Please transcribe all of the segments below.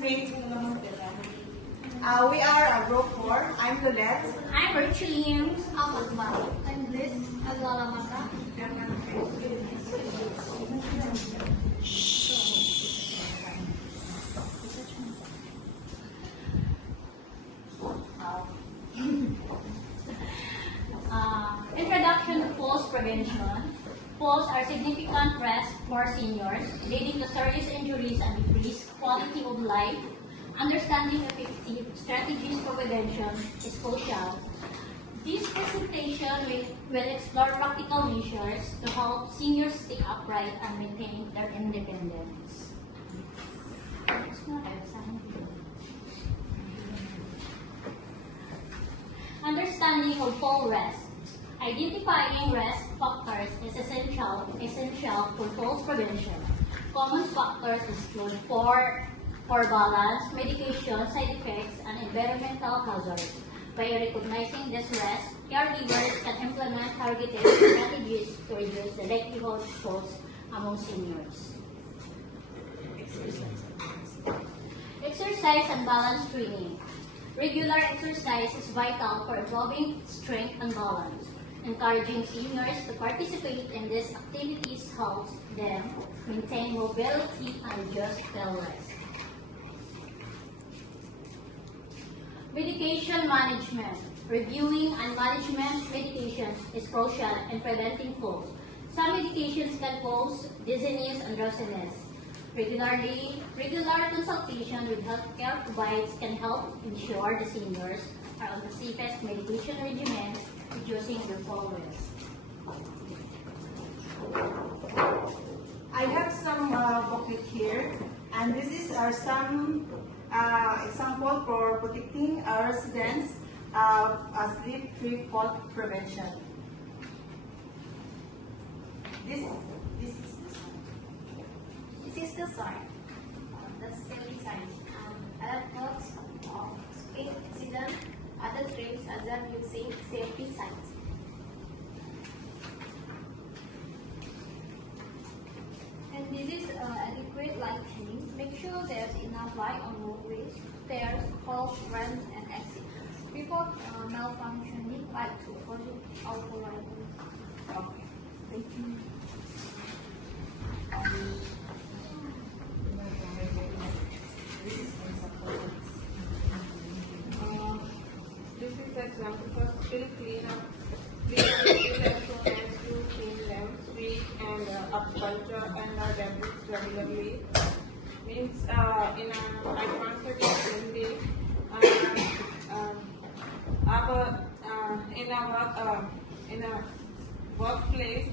classmates. We are a group 4. I'm Lulette. I'm Richie. I'm Bliss. Aglalamata. Introduction to falls prevention. Falls are significant risks for seniors, leading to serious injuries and decreased quality of life. Understanding effective strategies for prevention is crucial. This presentation will explore practical measures to help seniors stay upright and maintain their independence. Understanding of fall risk. Identifying risk factors is essential for falls prevention. Common factors include poor balance, medication, side effects, and environmental hazards. By recognizing this risk, caregivers can implement targeted strategies to reduce the likelihood of falls among seniors. Exercise and balance training. Regular exercise is vital for improving strength and balance. Encouraging seniors to participate in these activities helps them maintain mobility and reduce fall risk. Medication management. Reviewing and management medications is crucial in preventing falls. Some medications can cause dizziness and drowsiness. Regular consultation with healthcare providers can help ensure the seniors are on the safest medication regimen, reducing their fall risk. I have some booklet here, and this is some example for protecting our residents sleep tree fall prevention. This This is the sign, the safety signs, and alerts of speed accident, other trips as are using safety signs. And this is adequate lighting. Make sure there's enough light on roadways, stairs, halls, ramps, and exits. Report malfunctioning light to auto lighting. okay. Thank you. This is the example for still clean up so as to clean them, sweep and up culture and debris regularly. Means in I constantly clean in a workplace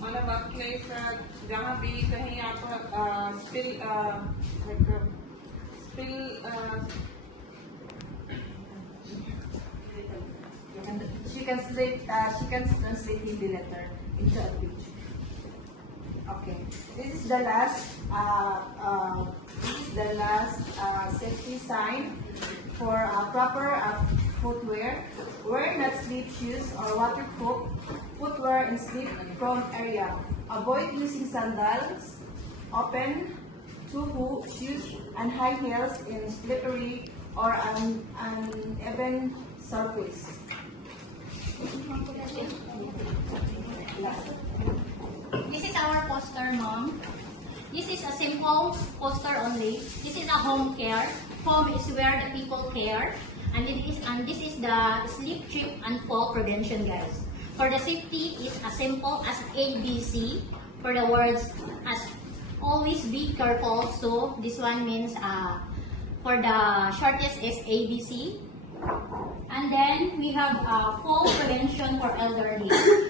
on a workplace जहाँ भी कहीं आप She can translate the letter into a picture. Okay, this is the last safety sign for proper footwear. Wear not slip shoes or waterproof footwear in slip-prone area. Avoid using sandals, open two shoes, and high heels in slippery or uneven surface. This is our poster, Mom. This is a simple poster only. This is a home care. Home is where the people care. And this is the slip, trip, and fall prevention, guys. For the safety, it's as simple as ABC. For the words, as always be careful. So this one means for the shortest is ABC. And then we have fall prevention for elderly.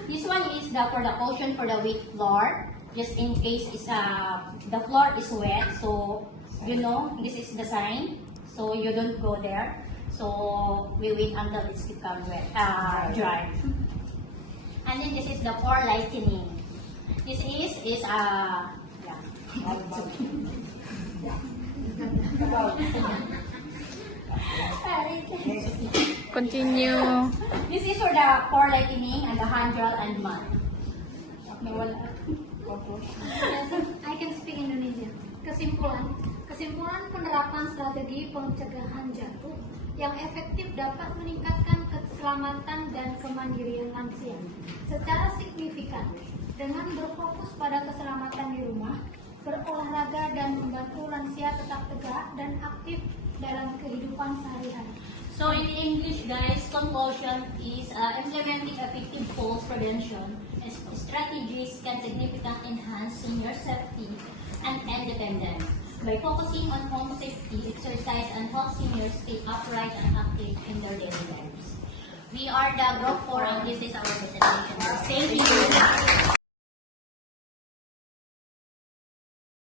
This one is for the caution for the wet floor, just in case the floor is wet. So you know this is the sign. So you don't go there. So we wait until it's become wet, dry. And then this is the floor lightening. This is Continue. This is for the floor lightening and the handrail and mat. Wala. I can speak Indonesian. kesimpulan penerapan strategi pencegahan jantung yang efektif dapat meningkatkan keselamatan dan kemandirian lansia secara signifikan dengan berfokus pada keselamatan di rumah, berolahraga dan membantu lansia tetap tegak dan aktif dalam kehidupan sehari-hari. So in English, guys, conclusion is implementing effective falls prevention as strategies can significantly enhance senior safety and independence. By focusing on home safety, exercise, and help seniors stay upright and active in their daily lives. We are the Group 4 and this is our presentation. Thank you.